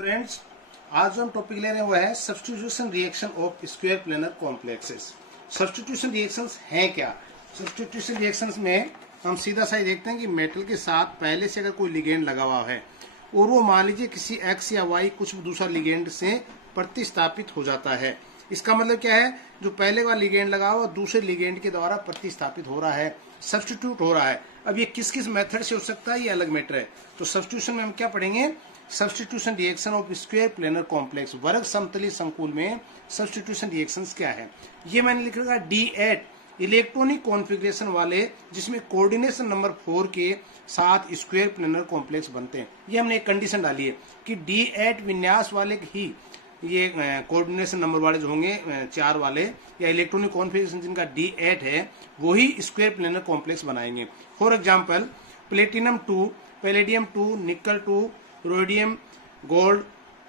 Friends, आज जो हम टॉपिक ले रहे हैं वो है substitution reaction of square planar complexes. Substitution reactions हैं क्या? सब्स्टिट्यूशन रिएक्शंस में हम सीधा सा ही देखते हैं कि मेटल के साथ पहले से अगर कोई लिगेंड लगा हुआ है और वो मान लीजिए किसी एक्स या वाई कुछ दूसरा लिगेंड से प्रतिस्थापित हो जाता है। इसका मतलब क्या है, जो पहले का लिगेंड लगा हुआ दूसरे लिगेंड के द्वारा प्रतिस्थापित हो रहा है, सब्स्टिट्यूट हो रहा है। अब ये किस किस मेथड से हो सकता है, ये अलग मैटर है। तो सब्स्टिट्यूशन में हम क्या पढ़ेंगे? Substitution reaction of square planar complex. वर्ग समतली संकुल में सब्स्टिट्यूशन रिएक्शंस क्या है? ये मैंने लिख रखा D8 इलेक्ट्रॉनिक कॉन्फ़िगरेशन वाले, जिसमें कोऑर्डिनेशन नंबर 4 के साथ स्क्वायर प्लेनर कॉम्प्लेक्स बनते हैं। ये हमने एक कंडीशन डाली है कि D8 विन्यास वाले ही ये कोऑर्डिनेशन नंबर वाले जो होंगे 4 वाले या इलेक्ट्रॉनिक कॉन्फ़िगरेशन जिनका D8 है वही स्क्वायर प्लेनर कॉम्प्लेक्स बनाएंगे। फॉर एग्जांपल प्लेटिनम 2, पैलेडियम 2, निकल 2, रोडियम, गोल्ड।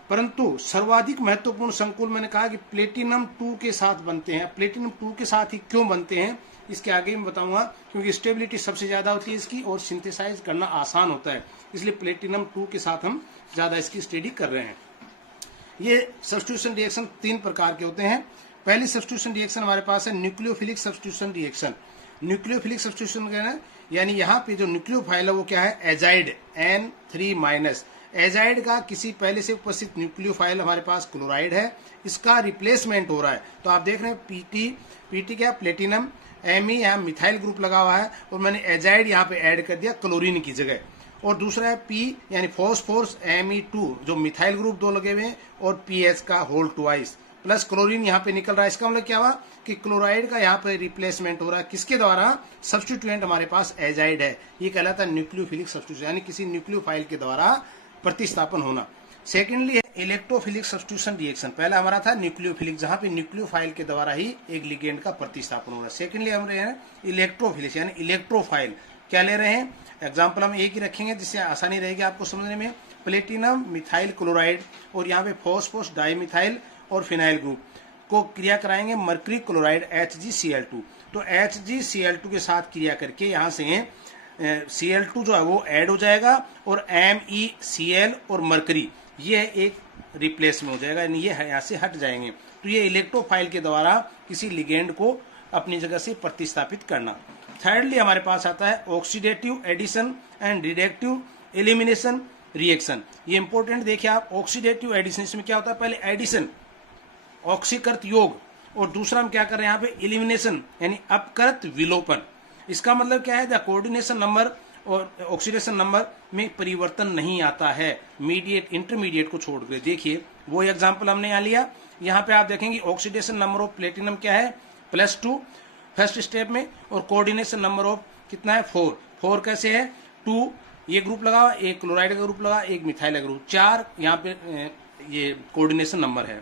परंतु सर्वाधिक महत्वपूर्ण संकुल मैंने कहा कि प्लेटिनम 2 के साथ बनते हैं। प्लेटिनम 2 के साथ ही क्यों बनते हैं इसके आगे मैं बताऊंगा, क्योंकि स्टेबिलिटी सबसे ज्यादा होती है इसकी और सिंथेसाइज करना आसान होता है, इसलिए प्लेटिनम 2 के साथ हम ज्यादा इसकी स्टडी कर रहे हैं। ये सब्स्टिट्यूशन रिएक्शन 3 प्रकार के होते हैं। पहली सब्स्टिट्यूशन रिएक्शन हमारे पास है nucleophilic substitution reaction. Nucleophilic substitution यानी यहाँ पे जो न्यूक्लियोफाइल है वो क्या है? Azide N3-। एजाइड का किसी पहले से उपस्थित न्यूक्लियोफाइल हमारे पास क्लोराइड है, इसका रिप्लेसमेंट हो रहा है। तो आप देख रहे हैं पीटी क्या प्लेटिनम, Me यहाँ मिथाइल ग्रुप लगा हुआ है और मैंने एजाइड यहाँ पे ऐड कर दिया क्लोरीन की जगह। और दूसरा है P यानी फॉस्फोरस Me2 जो मिथाइल ग्रुप 2 लगे हुए हैं और PH का होल ट्वाइस प्लस क्लोरीन यहाँ पे निकल रहा है। इसका मतलब क्या हुआ कि क्लोराइड का यहाँ पे रिप्लेसमेंट हो रहा है किसके द्वारा? सब्स्टिट्यूएंट हमारे पास एजाइड है। ये कहलाता है न्यूक्लियोफिलिक सब्स्टिट्यूशन, यानी किसी न्यूक्लियोफाइल के द्वारा प्रतिस्थापन होना। सेकेंडली है इलेक्ट्रोफिलिक सब्स्टिट्यूशन रिएक्शन। पहला हमारा था न्यूक्लियोफिलिक, जहां पे न्यूक्लियोफाइल के द्वारा ही एक लिगेंड का प्रतिस्थापन हो रहा है। सेकेंडली हम रहे हैं इलेक्ट्रोफिलिक यानी इलेक्ट्रोफाइल। क्या ले रहे हैं? एग्जाम्पल हम एक ही रखेंगे जिससे आसानी रहेगी आपको समझने में। प्लेटिनम मिथाइल क्लोराइड और यहाँ पे फॉस्फोरस डाइमिथाइल और फिनाइल ग्रुप को क्रिया कराएंगे मर्करी क्लोराइड HgCl2। तो HgCl2 के साथ क्रिया करके यहाँ से Cl2 जो है वो ऐड हो जाएगा और MeCl और मर्करी ये एक रिप्लेस में हो जाएगा, यानी ये यहाँ से हट जाएंगे। तो ये इलेक्ट्रोफाइल के द्वारा किसी लिगेंड को अपनी जगह से प्रतिस्थापित करना। थर्डली हमारे पास आता है oxidative addition and reductive elimination reaction. ये इंपॉर्टेंट देखिए आप, ऑक्सीडेटिव एडिशन, इसमें क्या होता है? पहले एडिशन ऑक्सीकृत योग और दूसरा हम क्या कर रहे हैं यहाँ पे? एलिमिनेशन यानी अपकृत विलोपन। इसका मतलब क्या है? द कोऑर्डिनेशन नंबर और ऑक्सीडेशन नंबर में परिवर्तन नहीं आता है मीडिएट इंटरमीडिएट को छोड़कर। देखिए वो एग्जांपल हमने यहाँ लिया। यहाँ पे आप देखेंगे ऑक्सीडेशन नंबर ऑफ प्लेटिनम क्या है? +2 फर्स्ट स्टेप में, और कोऑर्डिनेशन नंबर ऑफ कितना है? 4 कैसे है? 2 ये ग्रुप लगा, एक क्लोराइड का ग्रुप लगा, एक मिथाइल का ग्रुप, 4 यहाँ पे ये कोऑर्डिनेशन नंबर है।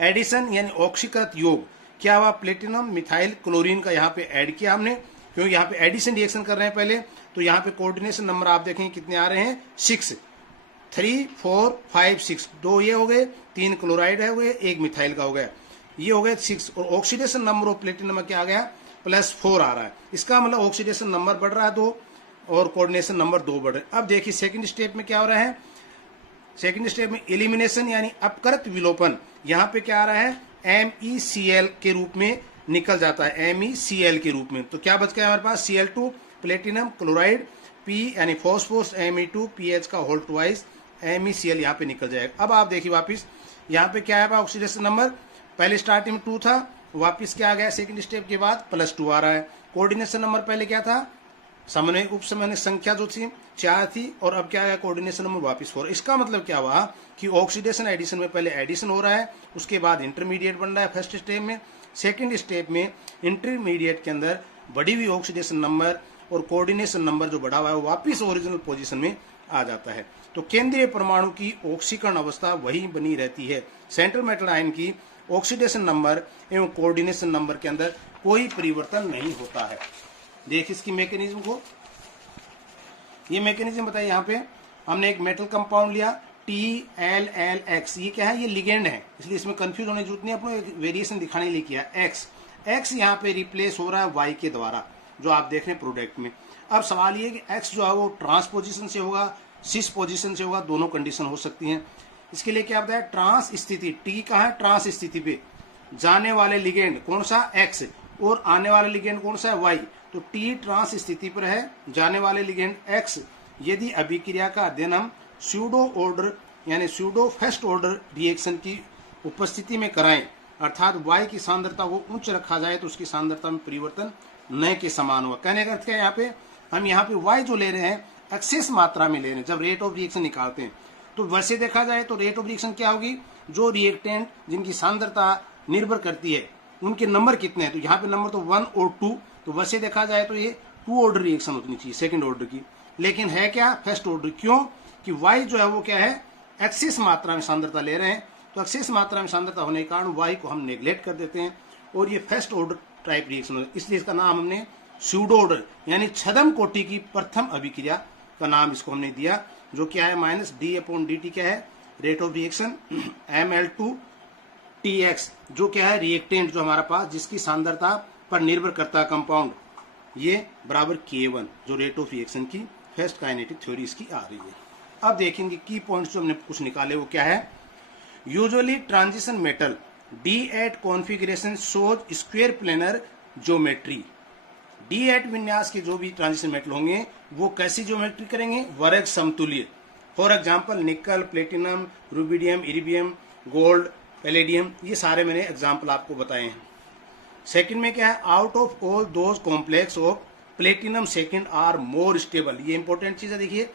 एडिशन यानी ऑक्सीकृत योग क्या हुआ? प्लेटिनम मिथाइल क्लोरीन का यहाँ पे ऐड किया हमने, क्योंकि यहाँ पे एडिशन रिएक्शन कर रहे हैं पहले। तो यहाँ पे कोऑर्डिनेशन नंबर आप देखेंगे कितने आ रहे हैं? 6, 3, 4, 5, 6। 2 ये हो गए, 3 क्लोराइड है हो गए, 1 मिथाइल का हो गया, ये हो गए 6। और ऑक्सीडेशन नंबर ऑफ प्लेटिनम क्या आ गया? +4 आ रहा है। इसका मतलब ऑक्सीडेशन नंबर बढ़ रहा है 2 और कोऑर्डिनेशन नंबर 2 बढ़ रहे हैं। अब देखिए सेकंड स्टेप में क्या हो रहा है? सेकंड स्टेप में एलिमिनेशन यानी अपकृत विलोपन। यहाँ पे क्या आ रहा है? MeCl के रूप में निकल जाता है, MeCl के रूप में। तो क्या बच गया हमारे पास? Cl2 प्लेटिनम क्लोराइड, P यानी फॉस्फोरस Me2 PH का होल ट्वाइस, MeCl यहाँ पे निकल जाएगा। अब आप देखिए वापिस यहाँ पे क्या है? ऑक्सीडेशन नंबर पहले स्टार्टिंग में 2 था, वापिस क्या आ गया? सेकंड स्टेप के बाद +2 आ रहा है। कोऑर्डिनेशन नंबर पहले क्या था? समन्वय उपसमन्वय संख्या जो थी 4 थी, और अब क्या है? कोऑर्डिनेशन नंबर वापिस 4। इसका मतलब क्या हुआ कि ऑक्सीडेशन एडिशन में पहले एडिशन हो रहा है, उसके बाद इंटरमीडिएट बन रहा है फर्स्ट स्टेप में। सेकंड स्टेप में इंटरमीडिएट के अंदर बढ़ी हुई ऑक्सीडेशन नंबर और कोऑर्डिनेशन नंबर जो बढ़ा हुआ है वो वापिस ओरिजिनल पोजीशन में आ जाता है। तो केंद्रीय परमाणु की ऑक्सीकरण अवस्था वही बनी रहती है। सेंट्रल मेटल आयन की ऑक्सीडेशन नंबर एवं कोऑर्डिनेशन नंबर के अंदर कोई परिवर्तन नहीं होता है। देख इसकी मैकेनिज्म को, ये मैकेनिज्म बताइए। यहाँ पे हमने एक मेटल कंपाउंड लिया TLLX, ये क्या है? ये लिगेंड है, इसलिए इसमें कंफ्यूज होने की जरूरत नहीं, अपने एक वेरिएशन दिखाने के लिए किया। X यहाँ पे रिप्लेस हो रहा है Y के द्वारा, जो आप देख रहे हैं प्रोडक्ट में। अब सवाल ये कि X जो है वो ट्रांस पोजिशन से होगा, सिस पोजीशन से होगा, दोनों कंडीशन हो सकती हैं। इसके लिए क्या बताया, ट्रांस स्थिति, टी कहाँ है, ट्रांस स्थिति पे जाने वाले लिगेंड कौन सा, एक्स, और आने वाले लिगेंड कौन सा है, वाई। तो टी ट्रांस स्थिति पर है, जाने वाले लिगेंड एक्स। यदि अभिक्रिया का अध्ययन हम स्यूडो ऑर्डर यानी स्यूडो फर्स्ट ऑर्डर रिएक्शन की उपस्थिति में कराएं, अर्थात वाई की सांद्रता को उच्च रखा जाए तो उसकी सांद्रता में परिवर्तन न के समान हुआ। कहने का अर्थ क्या है, यहाँ पे हम यहाँ पे वाई जो ले रहे हैं एक्सेस मात्रा में ले रहे हैं जब रेट ऑफ रिएक्शन निकालते हैं। तो वैसे देखा जाए तो रेट ऑफ रिएक्शन क्या होगी, जो रिएक्टेंट जिनकी सांद्रता निर्भर करती है उनके नंबर कितने हैं, तो यहाँ पे नंबर तो 1 और 2, तो वैसे देखा जाए तो ये 2 ऑर्डर रिएक्शन होनी चाहिए, सेकंड ऑर्डर की, लेकिन है क्या, फर्स्ट ऑर्डर। क्यों कि वाई जो है वो क्या है, एक्सेस मात्रा में सांद्रता ले रहे हैं, तो एक्सेस मात्रा में सांद्रता होने के कारण वाई को हम नेग्लेक्ट कर देते हैं और ये फर्स्ट ऑर्डर टाइप रिएक्शन है। इसलिए इसका नाम हमने स्यूडो ऑर्डर यानी छद्म कोटि की प्रथम अभिक्रिया का नाम इसको हमने दिया, जो क्या है -d/dt क्या है, रेट ऑफ रिएक्शन, Ml2Tx जो क्या है रिएक्टेंट जो हमारा पास जिसकी सांद्रता पर निर्भर करता है कंपाउंड, ये बराबर K1 जो रेट ऑफ रिएक्शन की फर्स्ट काइनेटिक थ्योरी इसकी आ रही है। अब देखेंगे की पॉइंट्स जो हमने कुछ निकाले वो क्या है। Usually transition metal D8 configuration shows square planar geometry. D8 विन्यास के जो भी ट्रांजिशन मेटल होंगे वो कैसी ज्योमेट्री करेंगे, वर्ग समतुल्य। फॉर एग्जांपल निकल, प्लेटिनम, रुबिडियम, इरिबियम, गोल्ड, पैलेडियम, ये सारे मैंने एग्जांपल आपको बताए हैं। सेकंड में क्या है, out of all those complex of platinum second are more stable. ये इंपॉर्टेंट चीज है, देखिए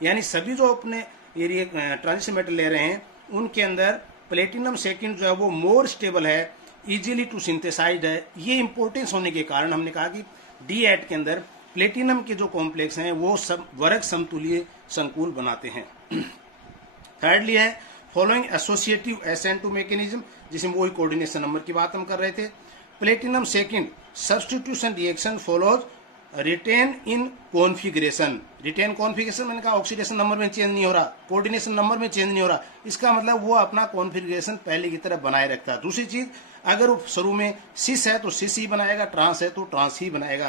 यानी सभी जो अपने ये ट्रांजिशन मेटल ले रहे हैं उनके अंदर प्लेटिनम सेकंड जो है वो मोर स्टेबल है, इजीली टू सिंथेसाइज्ड है। ये इंपॉर्टेंस होने के कारण हमने कहा कि D8 के अंदर प्लेटिनम के जो कॉम्प्लेक्स हैं वो सब वर्ग समतुल्य संकुल बनाते हैं। थर्डली है फॉलोइंग एसोसिएटिव SN2 मैकेनिज्म, जिसमें वही कोऑर्डिनेशन नंबर की बात हम कर रहे थे। Platinum second substitution reaction follows retain in configuration. Retain configuration मैंने कहा ऑक्सीडेशन नंबर में चेंज नहीं हो रहा, कोऑर्डिनेशन नंबर में चेंज नहीं हो रहा, इसका मतलब वो अपना कॉन्फ़िगरेशन पहले की तरह बनाए रखता है। दूसरी चीज, अगर वो शुरू में सिस है तो सिस ही बनाएगा, ट्रांस है तो ट्रांस ही बनाएगा।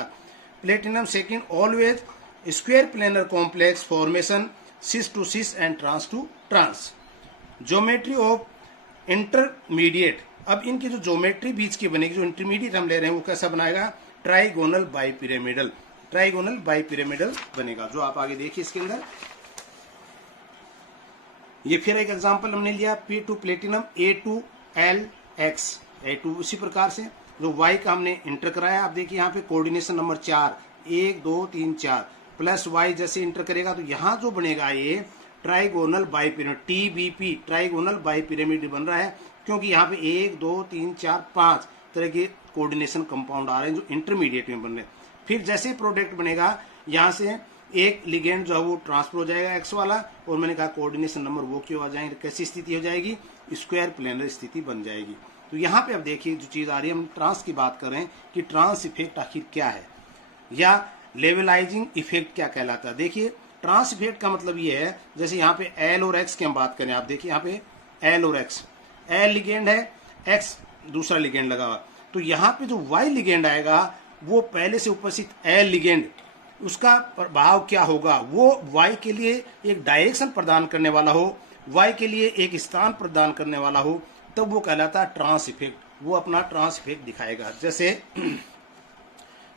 Platinum second always square planar complex formation, cis to cis and trans to trans. Geometry of intermediate, अब इनकी जो ज्योमेट्री बीच की बनेगी, जो इंटरमीडिएट हम ले रहे हैं वो कैसा बनाएगा, ट्राइगोनल बाइपिरामिडल, ट्राइगोनल बाइपिरामिडल बनेगा, जो आप आगे देखिए इसके अंदर। ये फिर एक एग्जांपल हमने लिया, P2 प्लेटिनम A2LX, A2 इसी प्रकार से जो Y का हमने इंटर कराया। आप देखिए यहाँ पे कोऑर्डिनेशन नंबर 4, 1 2 3 4 प्लस Y जैसे इंटर करेगा तो यहाँ जो बनेगा ये ट्राइगोनल बाइपिरामिड, TBP ट्राइगोनल बाइपिरामिड बन रहा है, क्योंकि यहाँ पे 1 2 3 4 5 तरह के कोऑर्डिनेशन कंपाउंड आ रहे हैं जो इंटरमीडिएट में बन रहे हैं। फिर जैसे प्रोडक्ट बनेगा यहाँ से एक लिगेंड जो है वो ट्रांसफर हो जाएगा एक्स वाला, और मैंने कहा कोऑर्डिनेशन नंबर वो क्यों आ जाएंगे, कैसी स्थिति हो जाएगी, स्क्वायर प्लेनर स्थिति बन जाएगी। तो यहाँ पे अब देखिए जो चीज आ रही है, हम ट्रांस की बात कर रहे हैं कि ट्रांस इफेक्ट आखिर क्या है या लेवलाइजिंग इफेक्ट क्या कहलाता है। देखिए ट्रांस इफेक्ट का मतलब ये है, जैसे यहाँ पे एल और एक्स की हम बात करें, आप देखिए यहाँ पे एल और एक्स, एल लिगेंड है, एक्स दूसरा लिगेंड लगा हुआ, तो यहाँ पे जो वाई लिगेंड आएगा वो पहले से उपस्थित एल लिगेंड, उसका प्रभाव क्या होगा, वो वाई के लिए एक डायरेक्शन प्रदान करने वाला हो, वाई के लिए एक स्थान प्रदान करने वाला हो, तब वो कहलाता है ट्रांस इफेक्ट, वो अपना ट्रांस इफेक्ट दिखाएगा। जैसे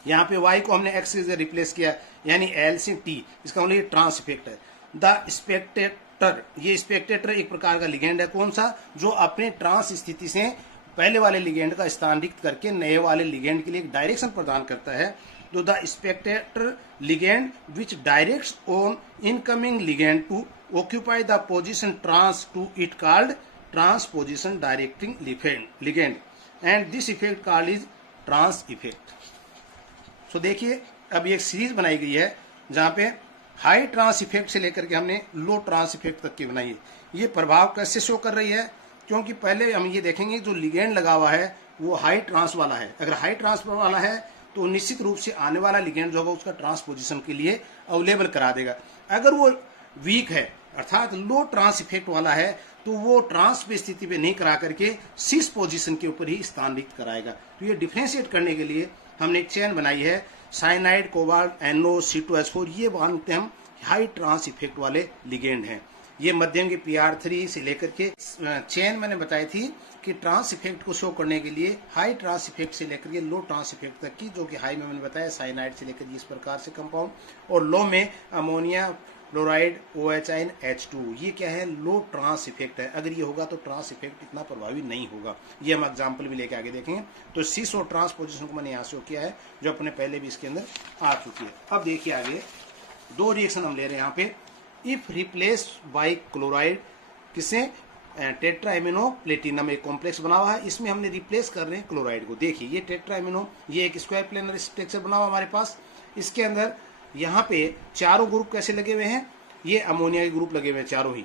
यहाँ पे y को हमने x से रिप्लेस किया यानी L से T, इसका मतलब ये ट्रांस इफेक्ट है। द स्पेक्टेटर, ये स्पेक्टेटर एक प्रकार का लिगेंड है, कौन सा, जो अपने ट्रांस स्थिति से पहले वाले लिगेंड का स्थान रिक्त करके नए वाले लिगेंड के लिए एक डायरेक्शन प्रदान करता है। तो the spectator ligand which directs on incoming ligand to occupy the position trans to it called transposition directing ligand and this effect called is trans effect. So देखिए अब एक सीरीज बनाई गई है जहां पे हाई ट्रांस इफेक्ट से लेकर के हमने लो ट्रांस इफेक्ट तक की बनाई है। ये प्रभाव कैसे शो कर रही है, क्योंकि पहले हम ये देखेंगे जो लिगेंड लगा हुआ है वो हाई ट्रांस वाला है। अगर हाई ट्रांस वाला है तो निश्चित रूप से आने वाला लिगेंड जो होगा उसका ट्रांसपोजिशन के लिए अवेलेबल करा देगा। अगर वो वीक है अर्थात लो ट्रांस इफेक्ट वाला है तो वो ट्रांस पे स्थिति पे नहीं करा करके सिस पोजीशन के ऊपर ही स्थान रिक्त कराएगा। तो ये डिफ्रेंशिएट करने के लिए हमने एक चेन बनाई है, साइनाइड, कोबाल्ट, NO, C2H4, ये मानते हम हाई ट्रांस इफेक्ट वाले लिगेंड हैं। ये मध्यम के PR3 से लेकर के चेन मैंने बताई थी कि ट्रांस इफेक्ट को शो करने के लिए हाई ट्रांस इफेक्ट से लेकर के लो ट्रांस इफेक्ट तक की, जो कि हाई में मैंने बताया साइनाइड से लेकर इस प्रकार से कंपाउंड, और लो में अमोनिया, फ्लोराइड, OH H2, ये क्या है, लो ट्रांस इफेक्ट है। अगर ये होगा तो ट्रांस इफेक्ट इतना प्रभावी नहीं होगा। ये हम एग्जांपल भी लेके आगे देखेंगे। तो सिस और ट्रांस पोजीशन को मैंने यहाँ शो किया है, जो अपने पहले भी इसके अंदर आ चुकी है। अब देखिए आगे दो रिएक्शन हम ले रहे हैं यहाँ पे। इफ रिप्लेस बाई क्लोराइड, किसे, टेट्रा एमिनो प्लेटिनम एक कॉम्प्लेक्स बना हुआ है, इसमें हमने रिप्लेस कर रहे हैं क्लोराइड को। देखिए ये टेट्रा एमिनो, ये एक स्क्वायर प्लेनर स्ट्रक्चर बना हुआ हमारे पास। इसके अंदर यहाँ पे चारों ग्रुप कैसे लगे हुए हैं, ये अमोनिया के ग्रुप लगे हुए हैं चारों ही,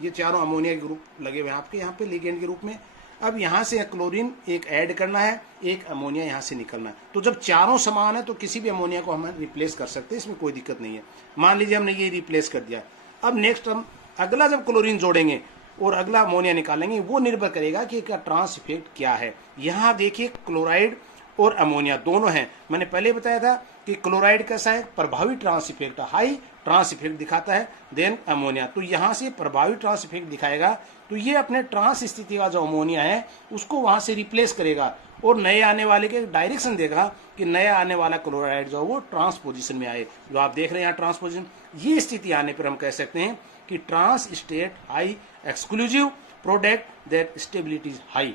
ये चारों अमोनिया के ग्रुप लगे हुए हैं आपके यहाँ पे लिगेंड के रूप में। अब यहाँ से क्लोरीन एक ऐड करना है, एक अमोनिया यहाँ से निकलना है। तो जब चारों समान है तो किसी भी अमोनिया को हम रिप्लेस कर सकते हैं, इसमें कोई दिक्कत नहीं है। मान लीजिए हमने ये रिप्लेस कर दिया। अब नेक्स्ट हम अगला जब क्लोरीन जोड़ेंगे और अगला अमोनिया निकालेंगे, वो निर्भर करेगा कि इसका ट्रांस इफेक्ट क्या है। यहाँ देखिए क्लोराइड और अमोनिया दोनों हैं। मैंने पहले बताया था कि क्लोराइड कैसा है, प्रभावी trans effect, high trans effect दिखाता है। देन अमोनिया, तो यहाँ से प्रभावी ट्रांस इफेक्ट दिखाएगा, तो ये अपने ट्रांस स्थिति का जो अमोनिया है उसको वहां से रिप्लेस करेगा और नए आने वाले के डायरेक्शन देगा कि नया आने वाला क्लोराइड जो वो ट्रांस पोजिशन में आए। जो आप देख रहे हैं यहाँ ट्रांस पोजिशन, ये स्थिति आने पर हम कह सकते हैं कि trance state high exclusive product that stability is high.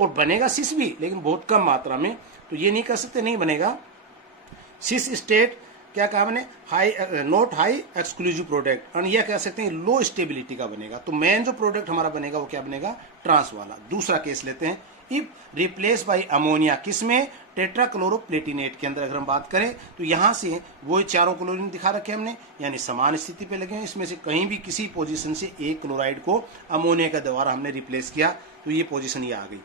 और बनेगा सिस भी, लेकिन बहुत कम मात्रा में। तो ये नहीं कह सकते नहीं बनेगा। सिस स्टेट क्या कहा मैंने, high not high exclusive product, और यह कह सकते हैं लो स्टेबिलिटी का बनेगा। तो मेन जो प्रोडक्ट हमारा बनेगा वो क्या बनेगा, ट्रांस वाला। दूसरा केस लेते हैं, इफ रिप्लेस बाय अमोनिया, किसमें, टेट्राक्लोरोप्लेटिनेट के अंदर अगर हम बात करें तो यहां से वो चारों क्लोरीन दिखा रखे हमने, यानी समान स्थिति पे लगे हैं। इसमें से कहीं भी किसी पोजीशन से एक क्लोराइड को अमोनिया के द्वारा हमने रिप्लेस किया, तो ये पोजीशन ये आ गई।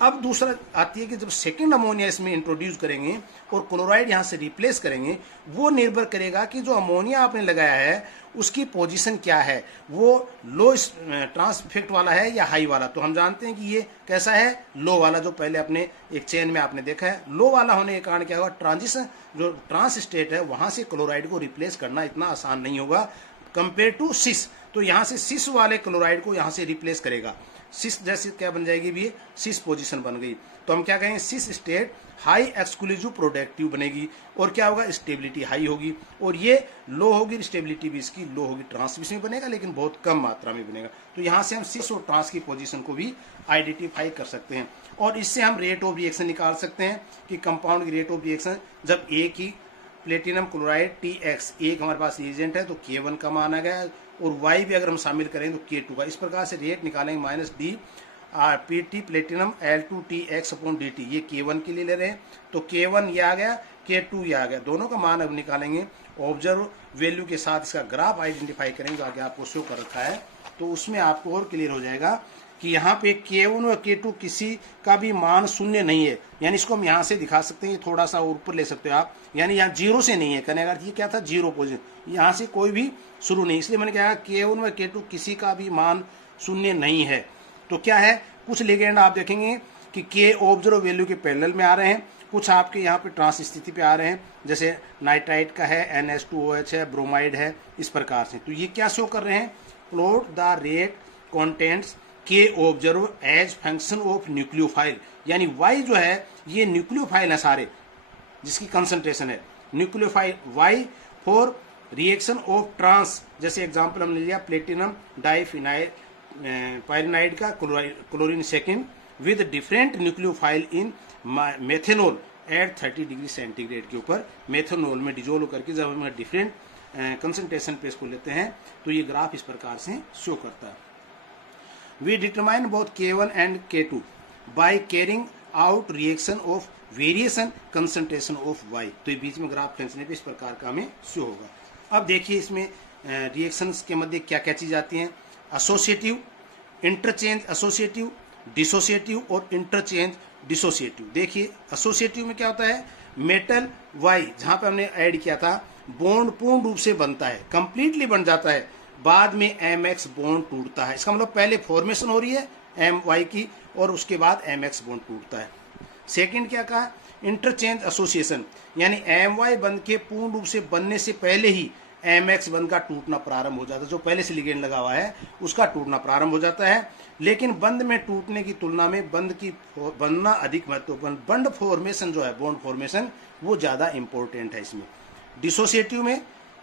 अब दूसरा आती है कि जब सेकंड अमोनिया इसमें इंट्रोड्यूस करेंगे और क्लोराइड यहां से रिप्लेस करेंगे, वो निर्भर करेगा कि जो अमोनिया आपने लगाया है उसकी पोजीशन क्या है, वो लो ट्रांस इफेक्ट वाला है या हाई वाला। तो हम जानते हैं कि ये कैसा है, लो वाला, जो पहले अपने एक चेन में आपने देखा है। लो वाला होने के कारण क्या होगा, ट्रांजिशन जो ट्रांस स्टेट है वहां से क्लोराइड को रिप्लेस करना इतना आसान नहीं होगा कंपेयर टू सिस। तो यहां से सिस वाले क्लोराइड को यहां से रिप्लेस करेगा। सिस जैसे क्या बन जाएगी, भी सिस पोजीशन बन गई। तो हम क्या कहेंगे, सिस स्टेट हाई एक्सक्लूसिव प्रोडक्टिव बनेगी, और क्या होगा, स्टेबिलिटी हाई होगी, और ये लो होगी, स्टेबिलिटी भी इसकी लो होगी। ट्रांसमिशन बनेगा लेकिन बहुत कम मात्रा में बनेगा। तो यहाँ से हम सिस और ट्रांस की पोजीशन को भी आइडेंटिफाई कर सकते हैं, और इससे हम रेट ऑफ रिएक्शन निकाल सकते हैं कि कंपाउंड की रेट ऑफ रिएक्शन जब एक ही प्लेटिनम क्लोराइड TX एक हमारे पास रिएजेंट है तो K1 का मान आ गया, और Y भी अगर हम शामिल करें तो K2 का। इस प्रकार से रेट निकालेंगे -D PT प्लेटिनम L2TX/dt, ये K1 के लिए ले रहे हैं। तो K1 ये आ गया, K2 ये आ गया, दोनों का मान अब निकालेंगे। ऑब्जर्व वैल्यू के साथ इसका ग्राफ आइडेंटिफाई करेंगे, जो आगे आपको शो कर रखा है। तो उसमें आपको और क्लियर हो जाएगा कि यहाँ पे K1 और K2 किसी का भी मान शून्य नहीं है। यानी इसको हम यहाँ से दिखा सकते हैं, ये थोड़ा सा ऊपर ले सकते हो आप, यानी यहाँ जीरो से नहीं है। कहने का अर्थ ये क्या था, जीरो पोजीशन, यहाँ से कोई भी शुरू नहीं। इसलिए मैंने कहा K1 और K2 किसी का भी मान शून्य नहीं है। तो क्या है, कुछ लिगेंड आप देखेंगे कि K ऑब्जर्व वैल्यू के पैरेलल में आ रहे हैं, कुछ आपके यहाँ पे ट्रांस स्थिति पे आ रहे हैं, जैसे नाइट्राइट का है, NH2OH है, ब्रोमाइड है, इस प्रकार से। तो ये क्या शो कर रहे हैं, plot the rate constants K observe as function of nucleophile, यानी Y जो है ये न्यूक्लियोफाइल है सारे, जिसकी कंसंट्रेशन है nucleophile Y for reaction of trans. जैसे एग्जांपल हमने लिया प्लेटिनम डाइफिनाइल पायरिनाइड का chlorine second with different nucleophile in methanol at 30 degree centigrade के ऊपर मेथेनॉल में डिजोल्व करके जब हम डिफरेंट कंसंट्रेशन पे इसको लेते हैं तो ये ग्राफ इस प्रकार से शो करता है। We determine both K1 and K2 by carrying out reaction of variation concentration of Y। तो ये बीच में ग्राफ खींचने पे इस प्रकार का हमें शो होगा। अब देखिए इसमें रिएक्शंस के मध्य क्या क्या चीज आती हैं, एसोसिएटिव, इंटरचेंज एसोसिएटिव, डिसोसिएटिव और इंटरचेंज डिसोसिएटिव। देखिए एसोसिएटिव में क्या होता है, मेटल Y जहां पे हमने ऐड किया था बॉन्ड पूर्ण रूप से बनता है, कंप्लीटली बन जाता है, बाद में MX बॉन्ड टूटता है। इसका मतलब पहले फॉर्मेशन हो रही है MY की और उसके बाद MX बॉन्ड टूटता है। सेकंड क्या कहा, इंटरचेंज एसोसिएशन, यानी MY बन के पूर्ण रूप से बनने से पहले ही MX बंध का टूटना प्रारंभ हो जाता है। जो पहले से लिगेंड लगा हुआ है उसका टूटना प्रारंभ हो जाता है। लेकिन बंध में टूटने की तुलना में बंध की बनना अधिक महत्वपूर्ण, बंड फॉर्मेशन जो है, बॉन्ड फॉर्मेशन, वो ज्यादा इंपॉर्टेंट है इसमें। डिसोसिएटिव में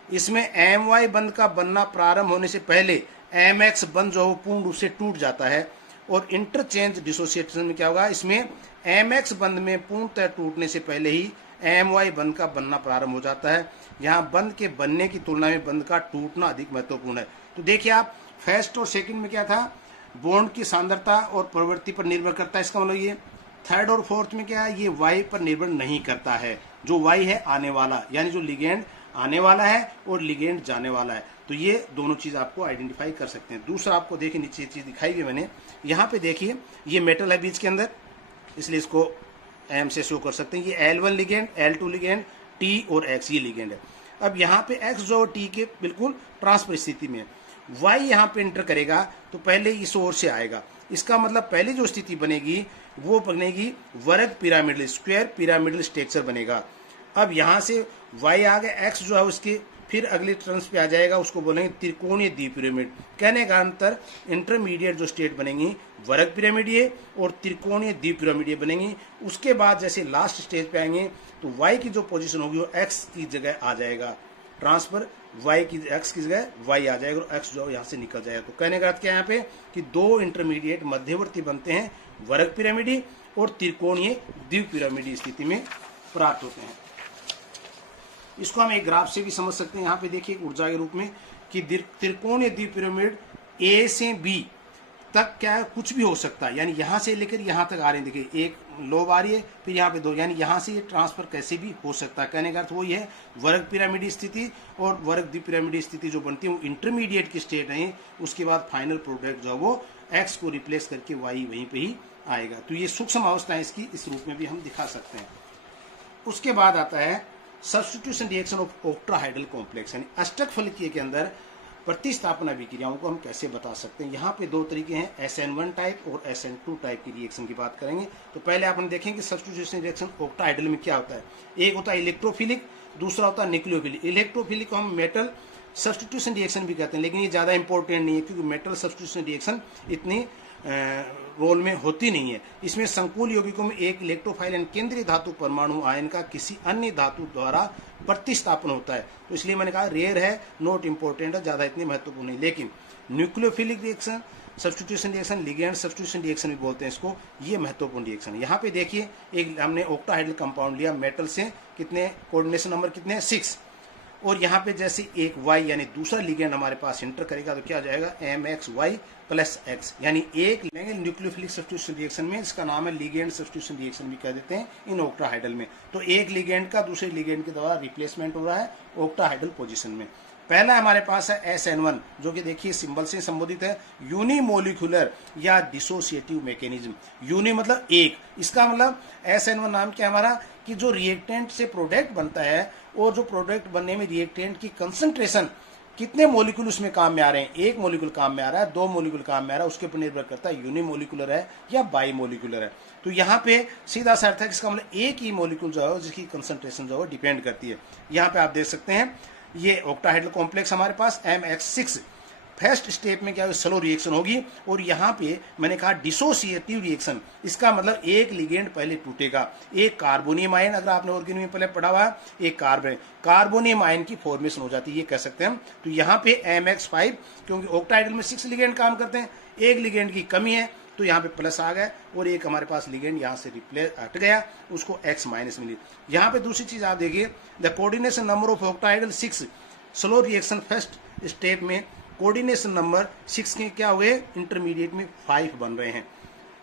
इसमें MY बंध का बनना प्रारंभ होने से पहले MX बंध जो है पूर्ण रूप से टूट जाता है। और इंटरचेंज डिसोसिएशन में क्या होगा, इसमें MX बंध में पूर्णतः टूटने से पहले ही MY बंध का बनना प्रारंभ हो जाता है। यहाँ बंध के बनने की तुलना में बंध का टूटना अधिक महत्वपूर्ण है। तो देखिए आप, फर्स्ट और सेकंड में क्या था, बॉन्ड की सांद्रता और प्रवृत्ति पर निर्भर करता है, इसका मतलब ये। थर्ड और फोर्थ में क्या है, ये Y पर निर्भर नहीं करता है। जो Y है आने वाला, यानी जो लिगेंड आने वाला है और लिगेंड जाने वाला है। तो ये दोनों चीज आपको आइडेंटिफाई कर सकते हैं। दूसरा आपको देखिए, नीचे चीज दिखाई गई मैंने, यहाँ पे देखिए ये मेटल है बीच के अंदर, इसलिए इसको M से शो कर सकते हैं। ये L1 ligand, L2 ligand, T और X ये लिगेंड है। अब यहाँ पे X जो T के बिल्कुल ट्रांसफर स्थिति में, Y यहाँ पे इंटर करेगा तो पहले इस ओर से आएगा। इसका मतलब पहले जो स्थिति बनेगी वो बनेगी वर्ग पिरामिडल, स्क्वायर पिरामिडल स्ट्रक्चर बनेगा। अब यहाँ से Y आ गया, X जो है उसके फिर अगले टर्म्स पे आ जाएगा, उसको बोलेंगे त्रिकोणीय द्विपिरामिड। कहने का अंतर, इंटरमीडिएट जो स्टेट बनेंगी वर्ग पिरामिडीय और त्रिकोणीय द्विपिरामिडीय बनेंगी। उसके बाद जैसे लास्ट स्टेज पे आएंगे तो Y की जो पोजीशन होगी वो X की जगह आ जाएगा, ट्रांसफर Y की X की जगह Y आ जाएगा और X जो यहाँ से निकल जाएगा। तो कहने का अर्थ क्या है यहाँ पे कि दो इंटरमीडिएट मध्यवर्ती बनते हैं, वर्ग पिरामिडी और त्रिकोणीय द्विपिरामिडीय स्थिति में प्राप्त होते हैं। इसको हम एक ग्राफ से भी समझ सकते हैं। यहाँ पे देखिए ऊर्जा के रूप में कि त्रिकोणीय द्विपिरामिड A से B तक क्या है, कुछ भी हो सकता है, यानी यहाँ से लेकर यहाँ तक आ रहे हैं। देखिए एक लोब आ रही है, फिर यहाँ पे दो, यानी यहाँ से ये ट्रांसफर कैसे भी हो सकता है। कहने का अर्थ वही है, वर्ग पिरामिडी स्थिति और वर्ग द्विपिरामिडी स्थिति जो बनती है वो इंटरमीडिएट की स्टेट है। उसके बाद फाइनल प्रोडक्ट जो है वो X को रिप्लेस करके Y वहीं पे ही आएगा। तो ये सूक्ष्म अवस्था है इसकी, इस रूप में भी हम दिखा सकते हैं। उसके बाद आता है substitution reaction of octahedral complex, यानी अष्टक फलकीय के अंदर प्रतिस्थापन अभिक्रियाओं को हम कैसे बता सकते हैं। यहाँ पे दो तरीके हैं, SN1 टाइप और SN2 टाइप की रिएक्शन की बात करेंगे। तो पहले अपन देखेंगे सब्स्टिट्यूशन रिएक्शन ऑक्टाहाइड्रल में क्या होता है। एक होता है इलेक्ट्रोफिलिक, दूसरा होता है न्यूक्लियोफिलिक। इलेक्ट्रोफिलिक को हम मेटल सब्स्टिट्यूशन रिएक्शन भी कहते हैं, लेकिन ये ज्यादा इंपॉर्टेंट नहीं है क्योंकि मेटल सब्स्टिट्यूशन रिएक्शन इतनी रोल में होती नहीं है। इसमें संकुल यौगिकों में एक इलेक्ट्रोफाइल यानी केंद्रीय धातु परमाणु आयन का किसी अन्य धातु द्वारा प्रतिस्थापन होता है। तो इसलिए मैंने कहा रेयर है, नॉट इंपॉर्टेंट है, ज्यादा इतनी महत्वपूर्ण नहीं। लेकिन nucleophilic reaction, substitution reaction, ligand substitution reaction भी बोलते हैं इसको, ये महत्वपूर्ण रिएक्शन है। यहाँ पे देखिए एक हमने ऑक्टाहाइड्रल कंपाउंड लिया मेटल से, कितने कोऑर्डिनेशन नंबर कितने 6, और यहाँ पे जैसे एक Y यानी दूसरा लिगेंड हमारे पास इंटर करेगा तो क्या हो जाएगा MXY प्लस X, यानी एक लेंगे न्यूक्लियोफिलिक सब्स्टिट्यूशन रिएक्शन में, इसका नाम है लिगेंड सब्स्टिट्यूशन रिएक्शन भी कह देते हैं इन ऑक्टाहाइड्रल में। तो एक लिगेंड का दूसरे लिगेंड के द्वारा रिप्लेसमेंट हो रहा है ऑक्टाहाइड्रल पोजीशन में। पहला हमारे पास है SN1 जो कि देखिए सिंबल से संबोधित है, यूनिमोलिकुलर या डिसोसिएटिव मैकेनिज्म। यूनि मतलब एक, इसका मतलब SN1 नाम क्या हमारा कि जो रिएक्टेंट से प्रोडक्ट बनता है और जो प्रोडक्ट बनने में रिएक्टेंट की कंसंट्रेशन कितने मॉलिक्यूल उसमें काम में आ रहे हैं, एक मॉलिक्यूल काम में आ रहा है, दो मॉलिक्यूल काम में आ रहा है, उसके ऊपर निर्भर करता है यूनिमोलिकुलर है या बाईमोलिकुलर है। तो यहाँ पे सीधा सा अर्थ है इसका मतलब एक ही मॉलिक्यूल जो है जिसकी कंसंट्रेशन जो है डिपेंड करती है। यहाँ पे आप देख सकते हैं ये ऑक्टाहाइड्रल कॉम्प्लेक्स हमारे पास MX6 फर्स्ट स्टेप में क्या स्लो रिएक्शन होगी, और यहाँ पे मैंने कहा डिसोसिएटिव रिएक्शन, इसका मतलब एक लिगेंड पहले टूटेगा, एक कार्बोनियम आयन, अगर आपने ऑर्गेनिक में पहले पढ़ा हुआ है, एक कार्बोनियम आयन की फॉर्मेशन हो जाती है, ये कह सकते हैं हम। तो यहाँ पे MX5 क्योंकि ऑक्टाहाइड्रल में 6 लिगेंड काम करते हैं, एक लिगेंड की कमी है तो यहाँ पे प्लस आ गया और एक हमारे पास लिगेंड यहाँ से रिप्लेस हट गया, उसको X माइनस मिली। यहाँ पे दूसरी चीज आप देखिए, the coordination number of octahedral 6 slow reaction first step में कोऑर्डिनेशन नंबर 6 के क्या हुए, इंटरमीडिएट में 5 बन रहे हैं।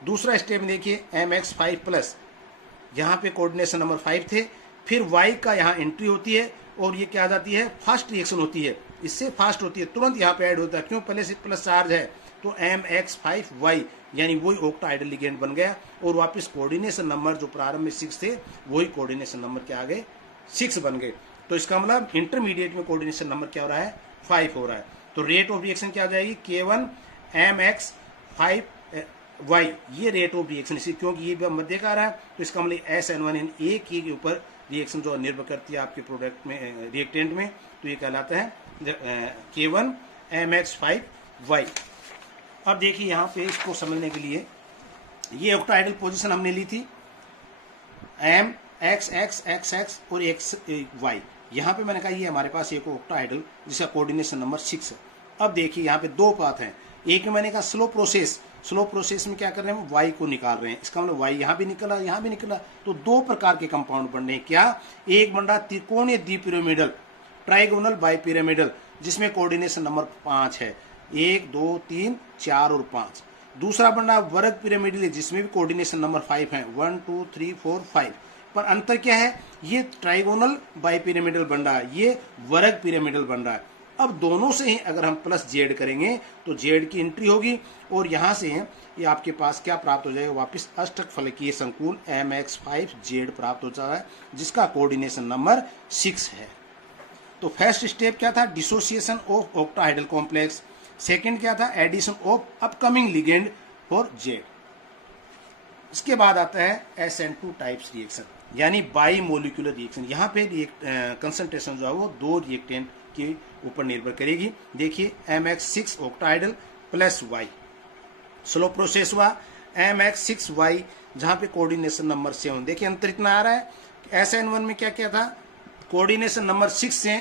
दूसरा स्टेप में देखिए MX5 प्लस, यहाँ पे कोऑर्डिनेशन नंबर 5 थे, फिर Y का यहाँ एंट्री होती है और ये क्या आ जाती है, फास्ट रिएक्शन होती है, इससे फास्ट होती है, तुरंत यहाँ पे ऐड होता है, क्यों, पहले से प्लस चार्ज है। तो MX5Y यानी वही ऑक्टाहाइड्रल लिगेंड बन गया और वापस कोऑर्डिनेशन नंबर जो प्रारंभ में 6 थे वही कोऑर्डिनेशन नंबर क्या आ गए, 6 बन गए। तो इसका मतलब इंटरमीडिएट में कोऑर्डिनेशन नंबर क्या हो रहा है, 5 हो रहा है। तो रेट ऑफ रिएक्शन क्या आ जाएगी, K1 MX5Y, ये रेट ऑफ रिएक्शन, इसी क्योंकि ये मध्य का आ रहा है तो इसका मतलब SN1 एक ही के ऊपर रिएक्शन जो निर्भर करती है आपके प्रोडक्ट में, रिएक्टेंट में, तो ये कहलाता है K1 MX5Y। अब देखिए यहाँ पे इसको समझने के लिए ये ऑक्टाहेड्रल पोजीशन हमने ली थी M X X X X और X Y। यहाँ पे मैंने कहा ये हमारे पास एक ऑक्टाहेड्रल जिसका कोऑर्डिनेशन नंबर 6 है। अब देखिए यहाँ पे दो पाथ हैं, एक में मैंने कहा स्लो प्रोसेस में क्या कर रहे हैं, हम y को निकाल रहे हैं, इसका मतलब y यहाँ भी निकला यहाँ भी निकला, तो दो प्रकार के कंपाउंड बन रहे हैं। क्या, एक बन रहा त्रिकोणीय द्विपिरामिडल ट्राइगोनल बाइपिरामिडल जिसमें कोऑर्डिनेशन नंबर 5 है, 1 2 3 4 और 5। दूसरा बन रहा वर्ग पिरामिडल जिसमें भी कोऑर्डिनेशन नंबर 5 है, 1 2 3 4 5। पर अंतर क्या है, ये ट्राइगोनल बाइपिरामिडल बन रहा है, ये वर्ग पिरामिडल बन रहा है। अब दोनों से ही अगर हम प्लस जेड करेंगे तो जेड की एंट्री होगी और यहां से ये आपके पास क्या प्राप्त हो जाएगा, वापस अष्टक फलकीय संकुल MX5Z प्राप्त हो जाएगा जिसका कोऑर्डिनेशन नंबर 6 है। तो फर्स्ट स्टेप क्या था, dissociation of octahedral complex. Second क्या था, addition of upcoming ligand for Z. इसके बाद आता है SN2 टाइप्स रिएक्शन यानी बाई मोलिकुलर रिएक्शन। यहाँ पे कंसंट्रेशन जो है वो दो रिएक्टेंट के ऊपर निर्भर करेगी। देखिए MX6 octahedral plus Y, slow process हुआ MX6Y जहां पे कोऑर्डिनेशन नंबर 7। देखिए अंतर इतना आ रहा है, SN1 में क्या क्या था, कोऑर्डिनेशन नंबर 6 से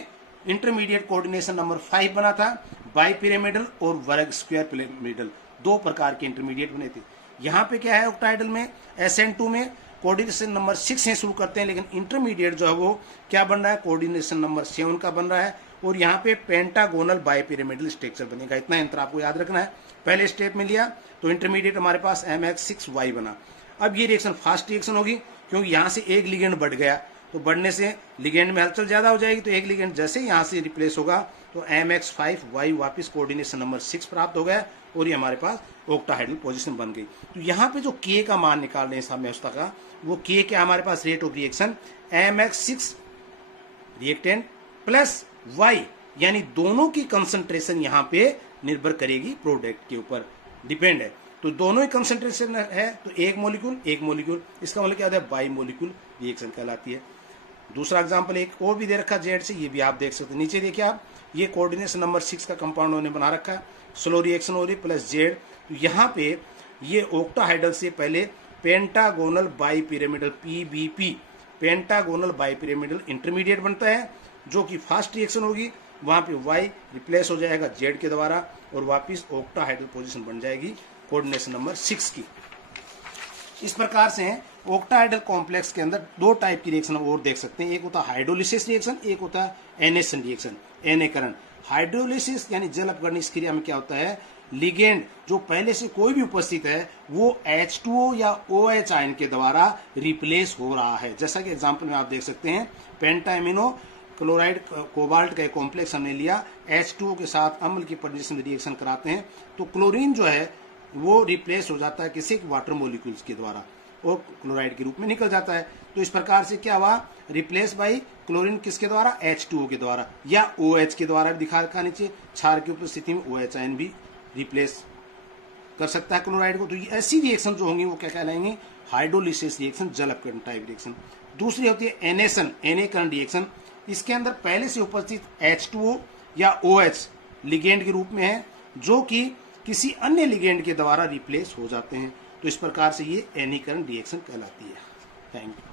इंटरमीडिएट कोऑर्डिनेशन नंबर 5 बना था, बाई पिरामिडल और वर्ग स्क्वायर पिरामिडल, दो प्रकार के इंटरमीडिएट बने थे। यहाँ पे क्या है ऑक्टाहेड्रल में SN2 में कोऑर्डिनेशन नंबर 6 से शुरू करते हैं, लेकिन इंटरमीडिएट जो है वो क्या बन रहा है, कोऑर्डिनेशन नंबर 7 का बन रहा है और यहाँ पे पेंटागोनल बाइपिरामिडल स्ट्रक्चर बनेगा। इतना अंतर आपको याद रखना है। पहले स्टेप में लिया तो इंटरमीडिएट हमारे पास MX6Y बना। अब ये रिएक्शन फास्ट रिएक्शन होगी क्योंकि यहाँ से एक लिगेंड बढ़ गया, तो बढ़ने से लिगेंड में हलचल ज्यादा हो जाएगी, तो एक लिगेंड जैसे यहाँ से रिप्लेस होगा तो MX5Y वापस कोऑर्डिनेशन नंबर 6 प्राप्त हो गया और ये हमारे पास ऑक्टाहेड्रल पोजीशन बन गई। तो यहाँ पे जो K का मान निकाल रहे हैं साम्यावस्था का, वो K क्या हमारे पास, rate of reaction MX6 reactant plus Y, यानी दोनों की कंसंट्रेशन यहाँ पे निर्भर करेगी, प्रोडक्ट के ऊपर डिपेंड है। तो दोनों ही कंसंट्रेशन है तो एक मोलिक्यूल, इसका मतलब क्या होता है, बाई मोलिक्यूल रिएक्शन कहलाती है। दूसरा एग्जांपल एक और भी दे रखा जेड से, ये भी आप देख सकते हैं। नीचे देखिए आप, ये कोऑर्डिनेशन नंबर 6 का कंपाउंड उन्होंने बना रखा है, स्लो रिएक्शन हो रही प्लस जेड। तो यहाँ पे ये ऑक्टाहेड्रल से पहले pentagonal bipyramidal PBP pentagonal bipyramidal intermediate बनता है जो कि फास्ट रिएक्शन होगी, वहां पे Y रिप्लेस हो जाएगा Z के द्वारा और वापस ऑक्टाहेड्रल पोजीशन बन जाएगी कोऑर्डिनेशन नंबर 6 की। इस प्रकार से ऑक्टाहेड्रल कॉम्प्लेक्स के अंदर दो टाइप की रिएक्शन और देख सकते हैं, एक होता है हाइड्रोलिसिस रिएक्शन, एक होता है एनेशन रिएक्शन, एनेकरण। हाइड्रोलिसिस यानी जल अपघटन, इस क्रिया में क्या होता है, लिगेंड जो पहले से कोई भी उपस्थित है वो H2O या OH आयन के द्वारा रिप्लेस हो रहा है। जैसा कि एग्जांपल में आप देख सकते हैं, पेंटामिनो क्लोराइड कोबाल्ट का एक कॉम्प्लेक्स हमने लिया, H2O के साथ अम्ल की प्रजेशन में रिएक्शन कराते हैं तो क्लोरीन जो है वो रिप्लेस हो जाता है किसी वाटर मोलिक्यूल्स के द्वारा और क्लोराइड के रूप में निकल जाता है। तो इस प्रकार से क्या हुआ, रिप्लेस बाई क्लोरीन किसके द्वारा, H2O के द्वारा या OH के द्वारा भी दिखा रखा नीचे, क्षार की उपस्थिति में OH आयन भी रिप्लेस कर सकता है क्लोराइड को। तो ऐसी रिएक्शन जो होंगी वो क्या कहलाएंगे, हाइड्रोलिसिस रिएक्शन, जल अपघटन टाइप रिएक्शन। दूसरी होती है एनेशन, एनेकरण रिएक्शन। इसके अंदर पहले से उपस्थित H2O या OH लिगेंड के रूप में है जो कि किसी अन्य लिगेंड के द्वारा रिप्लेस हो जाते हैं। तो इस प्रकार से ये एनीकरण रिएक्शन कहलाती है। Thank you.